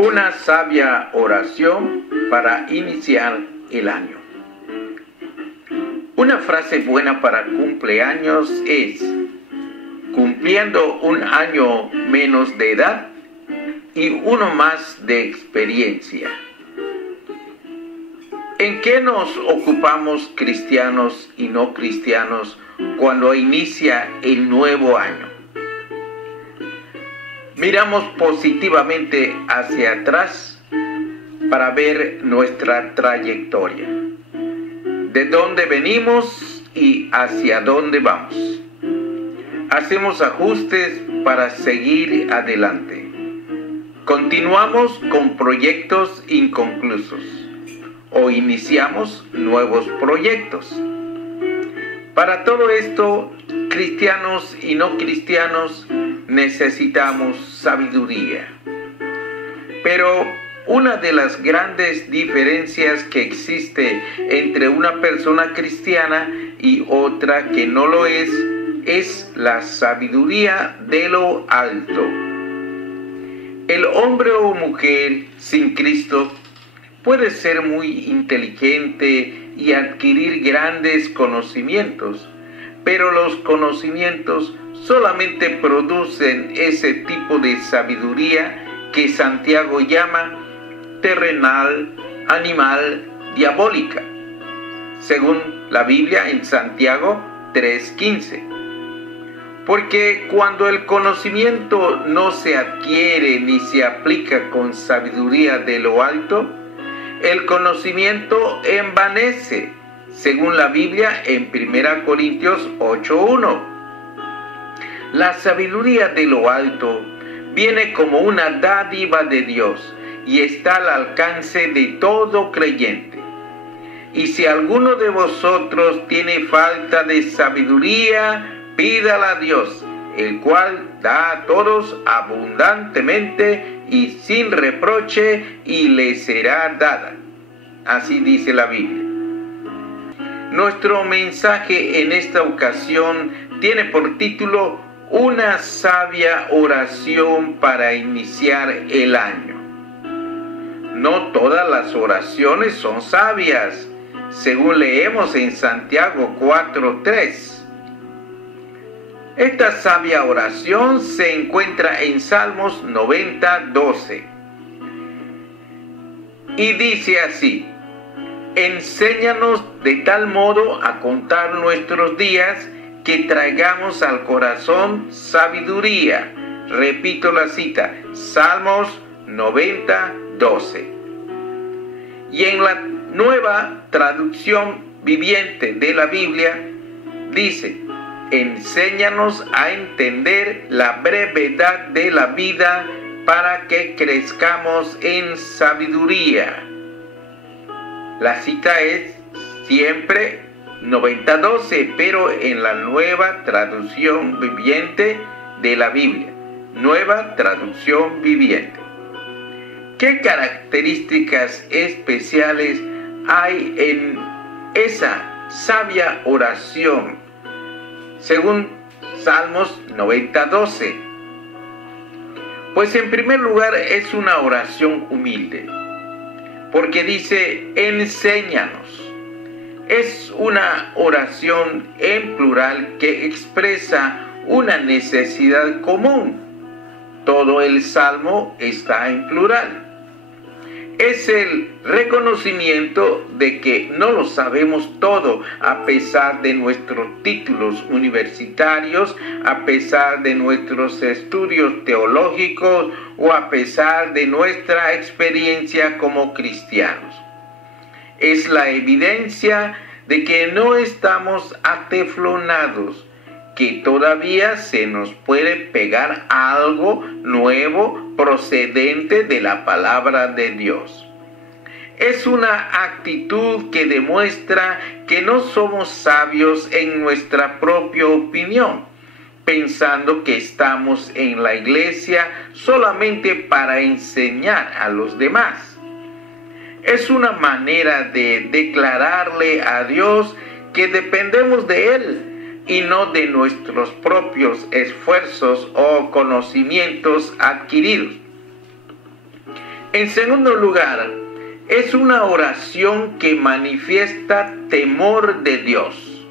Una sabia oración para iniciar el año. Una frase buena para cumpleaños es: cumpliendo un año menos de edad y uno más de experiencia. ¿En qué nos ocupamos cristianos y no cristianos cuando inicia el nuevo año? Miramos positivamente hacia atrás para ver nuestra trayectoria, de dónde venimos y hacia dónde vamos. Hacemos ajustes para seguir adelante. Continuamos con proyectos inconclusos o iniciamos nuevos proyectos. Para todo esto, cristianos y no cristianos necesitamos sabiduría. Pero una de las grandes diferencias que existe entre una persona cristiana y otra que no lo es la sabiduría de lo alto. El hombre o mujer sin Cristo puede ser muy inteligente y adquirir grandes conocimientos, pero los conocimientos solamente producen ese tipo de sabiduría que Santiago llama terrenal, animal, diabólica, según la Biblia en Santiago 3:15. Porque cuando el conocimiento no se adquiere ni se aplica con sabiduría de lo alto, el conocimiento envanece, según la Biblia en 1 Corintios 8:1. La sabiduría de lo alto viene como una dádiva de Dios y está al alcance de todo creyente. Y si alguno de vosotros tiene falta de sabiduría, pídala a Dios, el cual da a todos abundantemente y sin reproche, y le será dada. Así dice la Biblia. Nuestro mensaje en esta ocasión tiene por título Una sabia oración para iniciar el año. No todas las oraciones son sabias, según leemos en Santiago 4:3. Esta sabia oración se encuentra en Salmos 90:12. Y dice así: enséñanos de tal modo a contar nuestros días que traigamos al corazón sabiduría. Repito la cita, Salmos 90:12. Y en la nueva traducción viviente de la Biblia dice: enséñanos a entender la brevedad de la vida para que crezcamos en sabiduría. La cita es siempre 90:12, pero en la nueva traducción viviente de la Biblia. Nueva traducción viviente. ¿Qué características especiales hay en esa sabia oración? Según Salmos 90:12. Pues en primer lugar es una oración humilde, porque dice enséñanos. Es una oración en plural que expresa una necesidad común. Todo el salmo está en plural. Es el reconocimiento de que no lo sabemos todo, a pesar de nuestros títulos universitarios, a pesar de nuestros estudios teológicos o a pesar de nuestra experiencia como cristianos. Es la evidencia de que no estamos ateflonados, que todavía se nos puede pegar algo nuevo procedente de la palabra de Dios. Es una actitud que demuestra que no somos sabios en nuestra propia opinión, pensando que estamos en la iglesia solamente para enseñar a los demás. Es una manera de declararle a Dios que dependemos de Él y no de nuestros propios esfuerzos o conocimientos adquiridos. En segundo lugar, es una oración que manifiesta temor de Dios,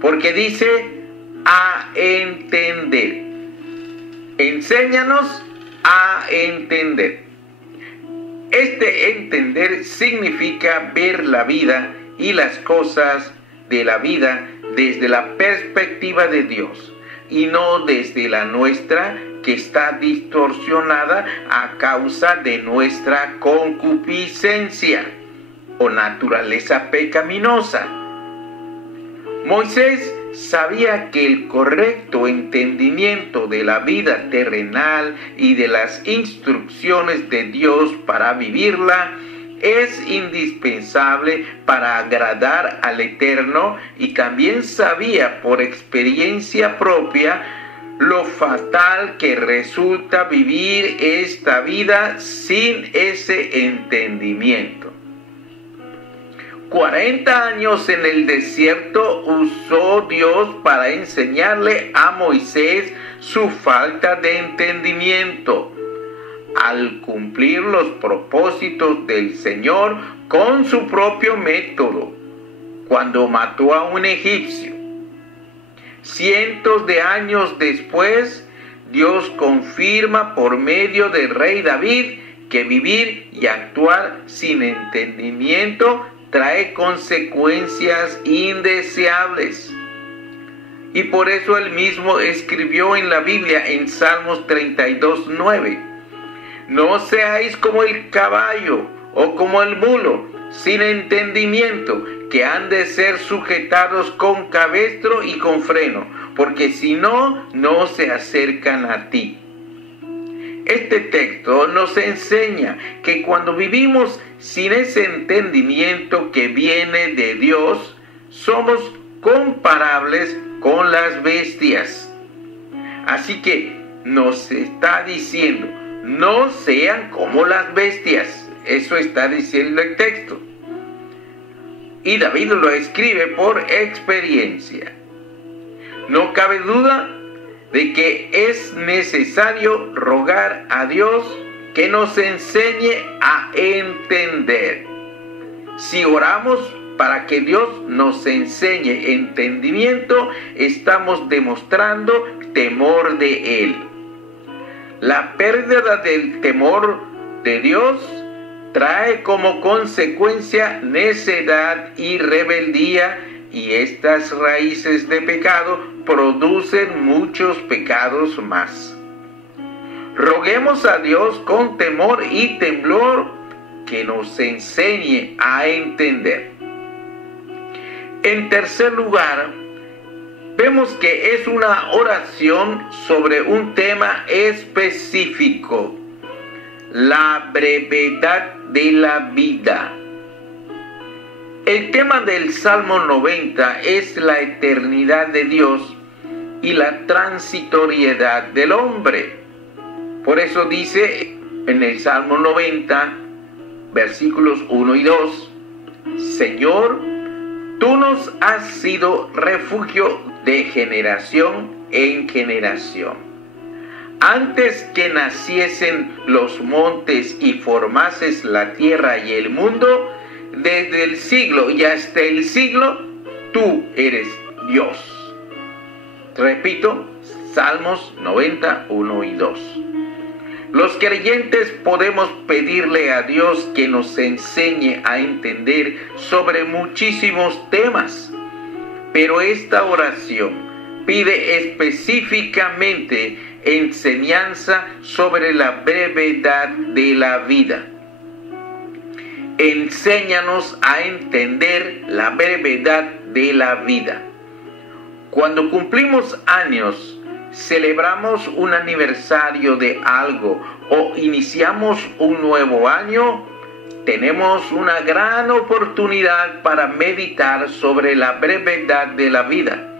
porque dice a entender. Enséñanos a entender. Este entender significa ver la vida y las cosas de la vida desde la perspectiva de Dios y no desde la nuestra, que está distorsionada a causa de nuestra concupiscencia o naturaleza pecaminosa. Moisés sabía que el correcto entendimiento de la vida terrenal y de las instrucciones de Dios para vivirla es indispensable para agradar al Eterno, y también sabía por experiencia propia lo fatal que resulta vivir esta vida sin ese entendimiento. 40 años en el desierto usó Dios para enseñarle a Moisés su falta de entendimiento, al cumplir los propósitos del Señor con su propio método, cuando mató a un egipcio. Cientos de años después, Dios confirma por medio del rey David que vivir y actuar sin entendimiento trae consecuencias indeseables. Y por eso él mismo escribió en la Biblia en Salmos 32:9: no seáis como el caballo o como el mulo, sin entendimiento, que han de ser sujetados con cabestro y con freno, porque si no, no se acercan a ti. Este texto nos enseña que cuando vivimos sin ese entendimiento que viene de Dios, somos comparables con las bestias. Así que nos está diciendo, no sean como las bestias. Eso está diciendo el texto. Y David lo escribe por experiencia. No cabe duda de que es necesario rogar a Dios que nos enseñe a entender. Si oramos para que Dios nos enseñe entendimiento, estamos demostrando temor de Él. La pérdida del temor de Dios trae como consecuencia necedad y rebeldía, y estas raíces de pecado producen muchos pecados más. Roguemos a Dios con temor y temblor que nos enseñe a entender. En tercer lugar, vemos que es una oración sobre un tema específico: la brevedad de la vida. El tema del Salmo 90 es la eternidad de Dios y la transitoriedad del hombre. Por eso dice en el Salmo 90, versículos 1 y 2, Señor, tú nos has sido refugio de generación en generación. Antes que naciesen los montes y formases la tierra y el mundo, desde el siglo y hasta el siglo, tú eres Dios. Repito, Salmos 90, 1 y 2. Los creyentes podemos pedirle a Dios que nos enseñe a entender sobre muchísimos temas, pero esta oración pide específicamente enseñanza sobre la brevedad de la vida. Enséñanos a entender la brevedad de la vida. Cuando cumplimos años, celebramos un aniversario de algo o iniciamos un nuevo año, tenemos una gran oportunidad para meditar sobre la brevedad de la vida.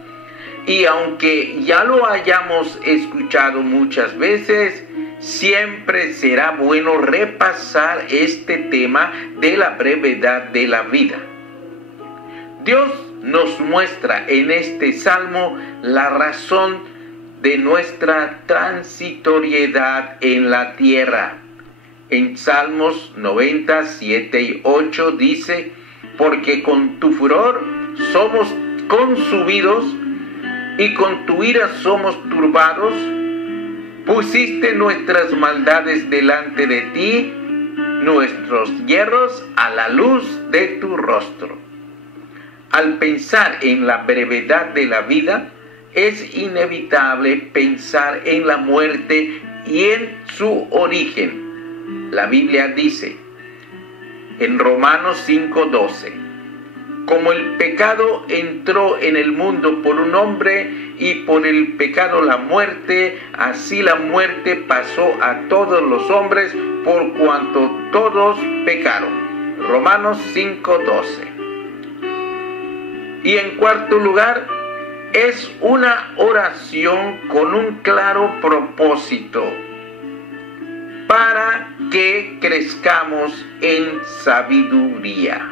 Y aunque ya lo hayamos escuchado muchas veces, siempre será bueno repasar este tema de la brevedad de la vida. Dios nos muestra en este salmo la razón de nuestra transitoriedad en la tierra. En Salmos 97 y 8 dice: porque con tu furor somos consumidos y con tu ira somos turbados. Pusiste nuestras maldades delante de ti, nuestros yerros a la luz de tu rostro. Al pensar en la brevedad de la vida, es inevitable pensar en la muerte y en su origen. La Biblia dice en Romanos 5:12: como el pecado entró en el mundo por un hombre y por el pecado la muerte, así la muerte pasó a todos los hombres por cuanto todos pecaron. Romanos 5:12. Y en cuarto lugar, es una oración con un claro propósito: para que crezcamos en sabiduría.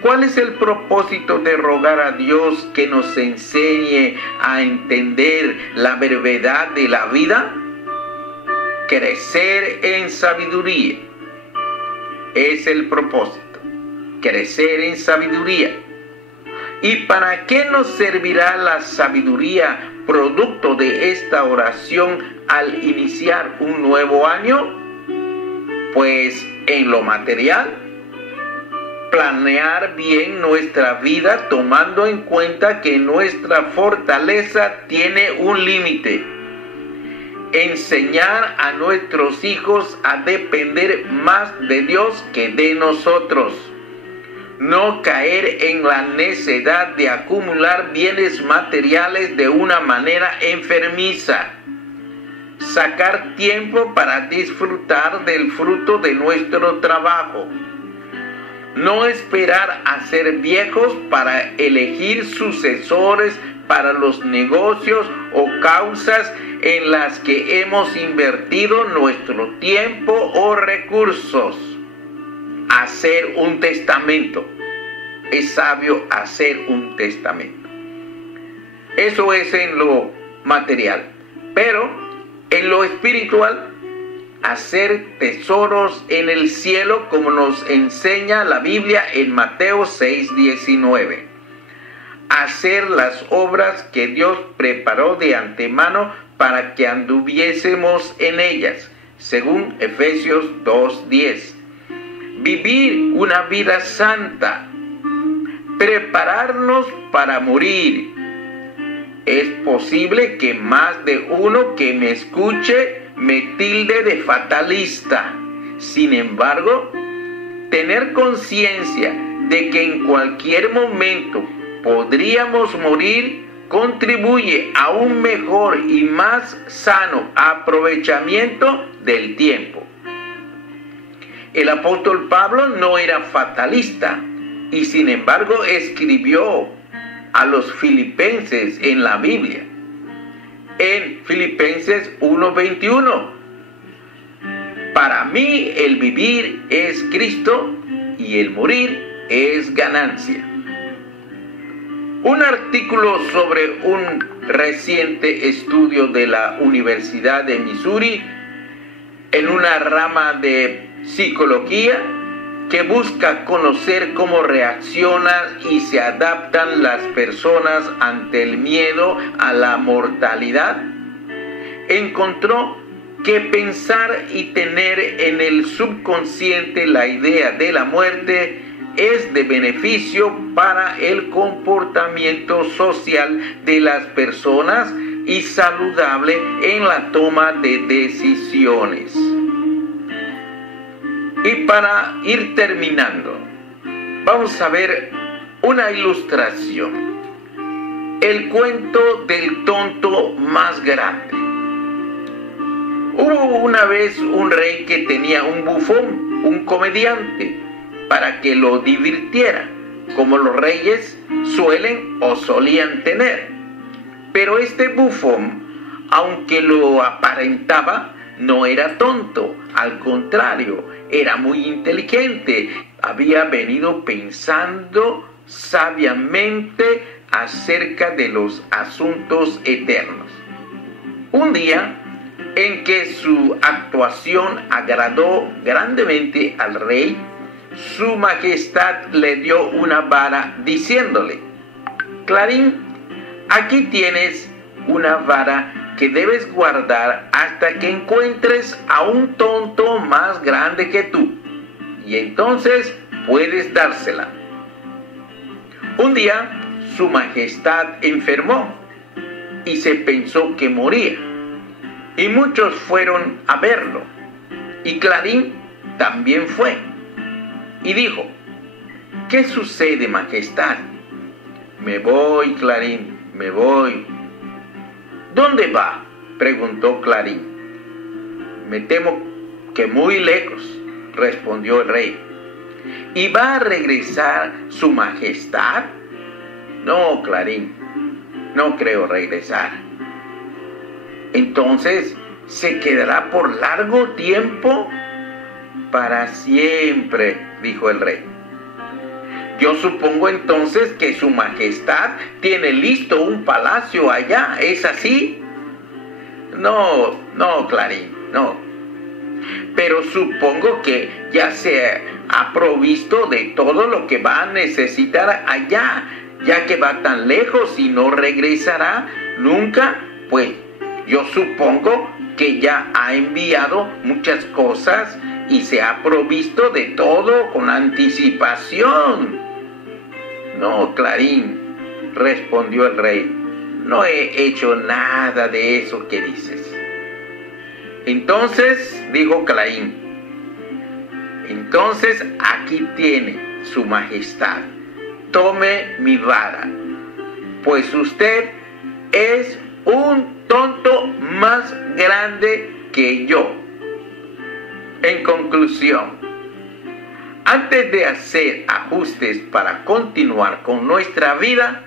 ¿Cuál es el propósito de rogar a Dios que nos enseñe a entender la brevedad de la vida? Crecer en sabiduría. Es el propósito. Crecer en sabiduría. ¿Y para qué nos servirá la sabiduría producto de esta oración al iniciar un nuevo año? Pues en lo material, planear bien nuestra vida tomando en cuenta que nuestra fortaleza tiene un límite. Enseñar a nuestros hijos a depender más de Dios que de nosotros. No caer en la necedad de acumular bienes materiales de una manera enfermiza. Sacar tiempo para disfrutar del fruto de nuestro trabajo. No esperar a ser viejos para elegir sucesores para los negocios o causas en las que hemos invertido nuestro tiempo o recursos. Hacer un testamento. Es sabio hacer un testamento. Eso es en lo material. Pero en lo espiritual, hacer tesoros en el cielo, como nos enseña la Biblia en Mateo 6:19. Hacer las obras que Dios preparó de antemano para que anduviésemos en ellas, según Efesios 2:10. Vivir una vida santa. Prepararnos para morir. Es posible que más de uno que me escuche me tilde de fatalista. Sin embargo, tener conciencia de que en cualquier momento podríamos morir contribuye a un mejor y más sano aprovechamiento del tiempo. El apóstol Pablo no era fatalista y sin embargo escribió a los filipenses en la Biblia. En Filipenses 1:21: para mí el vivir es Cristo y el morir es ganancia. Un artículo sobre un reciente estudio de la Universidad de Missouri en una rama de psicología que busca conocer cómo reaccionan y se adaptan las personas ante el miedo a la mortalidad, encontró que pensar y tener en el subconsciente la idea de la muerte es de beneficio para el comportamiento social de las personas y saludable en la toma de decisiones. Y para ir terminando, vamos a ver una ilustración. El cuento del tonto más grande. Hubo una vez un rey que tenía un bufón, un comediante, para que lo divirtiera, como los reyes suelen o solían tener. Pero este bufón, aunque lo aparentaba, no era tonto, al contrario, era muy inteligente. Había venido pensando sabiamente acerca de los asuntos eternos. Un día, en que su actuación agradó grandemente al rey, su majestad le dio una vara diciéndole: Clarín, aquí tienes una vara que debes guardar hasta que encuentres a un tonto más grande que tú, y entonces puedes dársela. Un día su majestad enfermó y se pensó que moría, y muchos fueron a verlo, y Clarín también fue, y dijo: ¿Qué sucede, majestad? Me voy, Clarín, me voy. ¿Dónde va?, preguntó Clarín. Me temo que muy lejos, respondió el rey. ¿Y va a regresar su majestad? No, Clarín, no creo regresar. Entonces, ¿se quedará por largo tiempo? Para siempre, dijo el rey. Yo supongo entonces que su majestad tiene listo un palacio allá, ¿es así? No, Clarín, no. Pero supongo que ya se ha provisto de todo lo que va a necesitar allá, ya que va tan lejos y no regresará nunca, pues yo supongo que ya ha enviado muchas cosas y se ha provisto de todo con anticipación. No, Clarín, respondió el rey, no he hecho nada de eso que dices. Entonces, dijo Clarín, entonces aquí tiene su majestad, tome mi vara, pues usted es un tonto más grande que yo. En conclusión, antes de hacer ajustes para continuar con nuestra vida,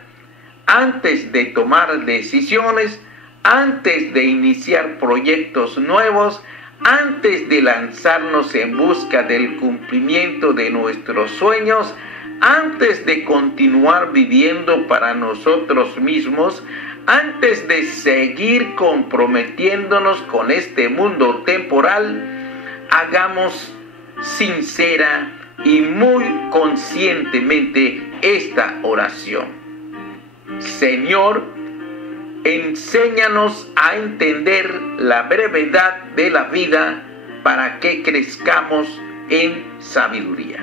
antes de tomar decisiones, antes de iniciar proyectos nuevos, antes de lanzarnos en busca del cumplimiento de nuestros sueños, antes de continuar viviendo para nosotros mismos, antes de seguir comprometiéndonos con este mundo temporal, hagamos sincera y muy conscientemente esta oración. Señor, enséñanos a entender la brevedad de la vida para que crezcamos en sabiduría.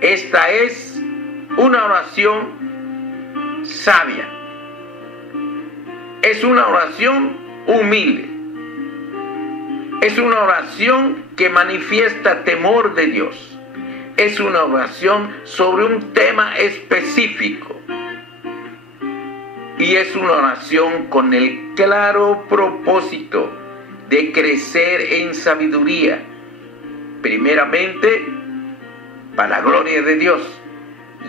Esta es una oración sabia. Es una oración humilde. Es una oración que manifiesta temor de Dios. Es una oración sobre un tema específico. Y es una oración con el claro propósito de crecer en sabiduría. Primeramente, para la gloria de Dios.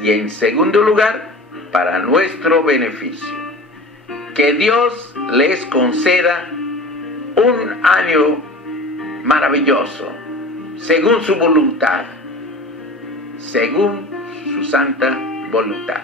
Y en segundo lugar, para nuestro beneficio. Que Dios les conceda un año maravilloso, según su voluntad, según su santa voluntad.